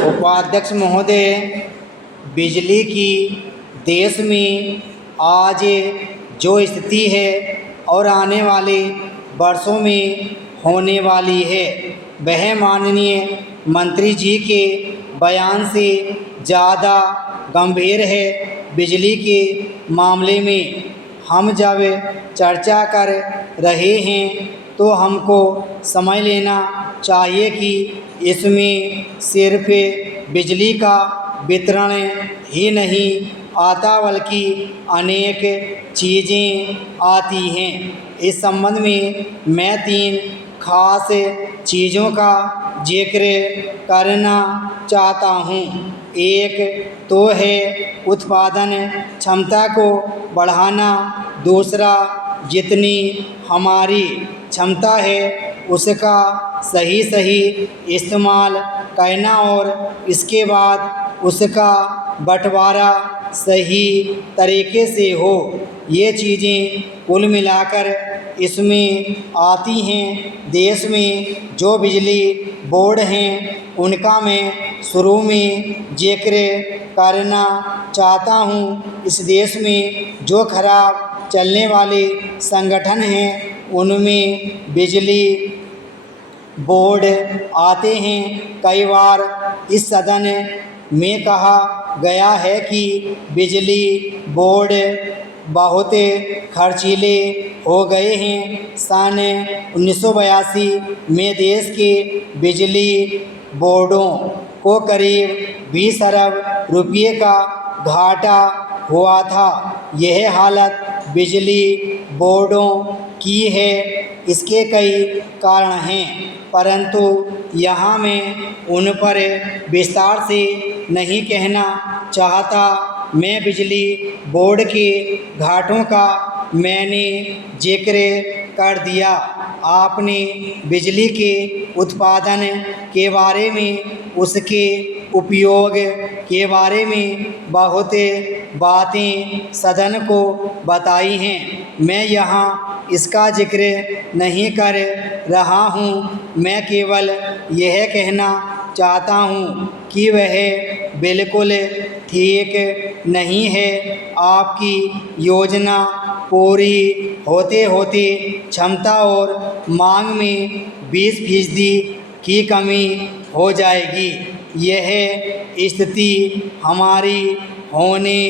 उपाध्यक्ष महोदय, बिजली की देश में आज जो स्थिति है और आने वाले वर्षों में होने वाली है, वह माननीय मंत्री जी के बयान से ज़्यादा गंभीर है। बिजली के मामले में हम जब चर्चा कर रहे हैं तो हमको समझ लेना चाहिए कि इसमें सिर्फ बिजली का वितरण ही नहीं आता बल्कि अनेक चीज़ें आती हैं। इस संबंध में मैं 3 खास चीज़ों का जिक्र करना चाहता हूँ। एक तो है उत्पादन क्षमता को बढ़ाना, दूसरा जितनी हमारी क्षमता है उसका सही इस्तेमाल करना और इसके बाद उसका बंटवारा सही तरीके से हो। ये चीज़ें कुल मिलाकर इसमें आती हैं। देश में जो बिजली बोर्ड हैं उनका मैं शुरू में जिक्र करना चाहता हूँ। इस देश में जो खराब चलने वाले संगठन हैं उनमें बिजली बोर्ड आते हैं। कई बार इस सदन में कहा गया है कि बिजली बोर्ड बहुत खर्चीले हो गए हैं। सन 1982 में देश के बिजली बोर्डों को करीब 20 अरब रुपये का घाटा हुआ था। यह हालत बिजली बोर्डों की है। इसके कई कारण हैं, परंतु यहाँ मैं उन पर विस्तार से नहीं कहना चाहता। मैं बिजली बोर्ड के घाटों का मैंने जिक्र कर दिया। आपने बिजली के उत्पादन के बारे में, उसके उपयोग के बारे में बहुत बातें सदन को बताई हैं। मैं यहाँ इसका जिक्र नहीं कर रहा हूँ। मैं केवल यह कहना चाहता हूँ कि वह बिल्कुल ठीक नहीं है। आपकी योजना पूरी होते होते क्षमता और मांग में 20% की कमी हो जाएगी। यह स्थिति हमारी होने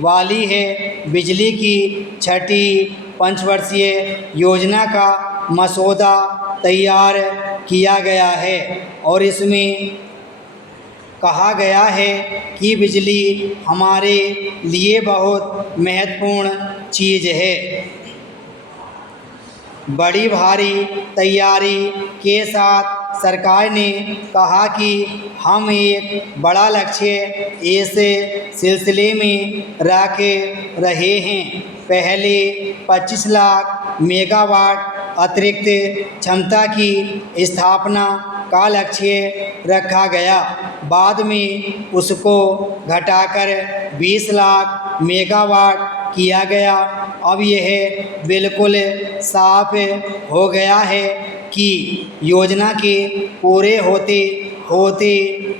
वाली है। बिजली की 6ठी पंचवर्षीय योजना का मसौदा तैयार किया गया है और इसमें कहा गया है कि बिजली हमारे लिए बहुत महत्वपूर्ण चीज़ है। बड़ी भारी तैयारी के साथ सरकार ने कहा कि हम एक बड़ा लक्ष्य इस सिलसिले में रख रहे हैं। पहले 25 लाख मेगावाट अतिरिक्त क्षमता की स्थापना का लक्ष्य रखा गया। बाद में उसको घटाकर 20 लाख मेगावाट किया गया। अब यह बिल्कुल साफ हो गया है कि योजना के पूरे होते होते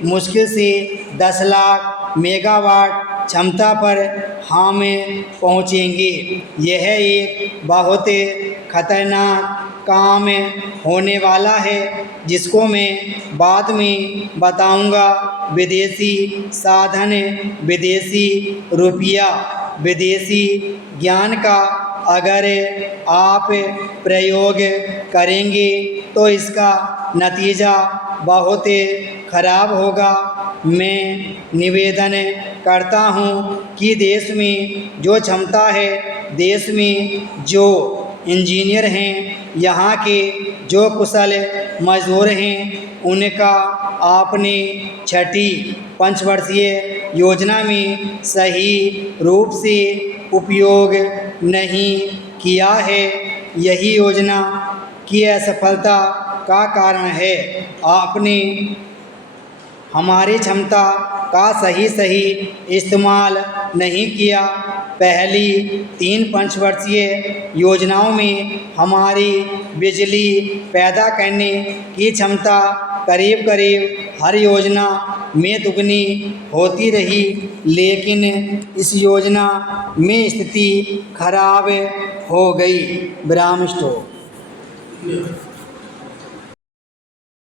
मुश्किल से 10 लाख मेगावाट क्षमता पर हम पहुँचेंगे। यह एक बहुत खतरनाक काम होने वाला है जिसको मैं बाद में बताऊंगा। विदेशी साधन, विदेशी रुपया, विदेशी ज्ञान का अगर आप प्रयोग करेंगे तो इसका नतीजा बहुत खराब होगा। मैं निवेदन करता हूँ कि देश में जो क्षमता है, देश में जो इंजीनियर हैं, यहाँ के जो कुशल मजदूर हैं, उनका आपने 6ठी पंचवर्षीय योजना में सही रूप से उपयोग नहीं किया है। यही योजना की असफलता का कारण है। आपने हमारी क्षमता का सही इस्तेमाल नहीं किया। पहली 3 पंचवर्षीय योजनाओं में हमारी बिजली पैदा करने की क्षमता करीब करीब हर योजना में दुगनी होती रही, लेकिन इस योजना में स्थिति खराब हो गई। विराम स्टॉप।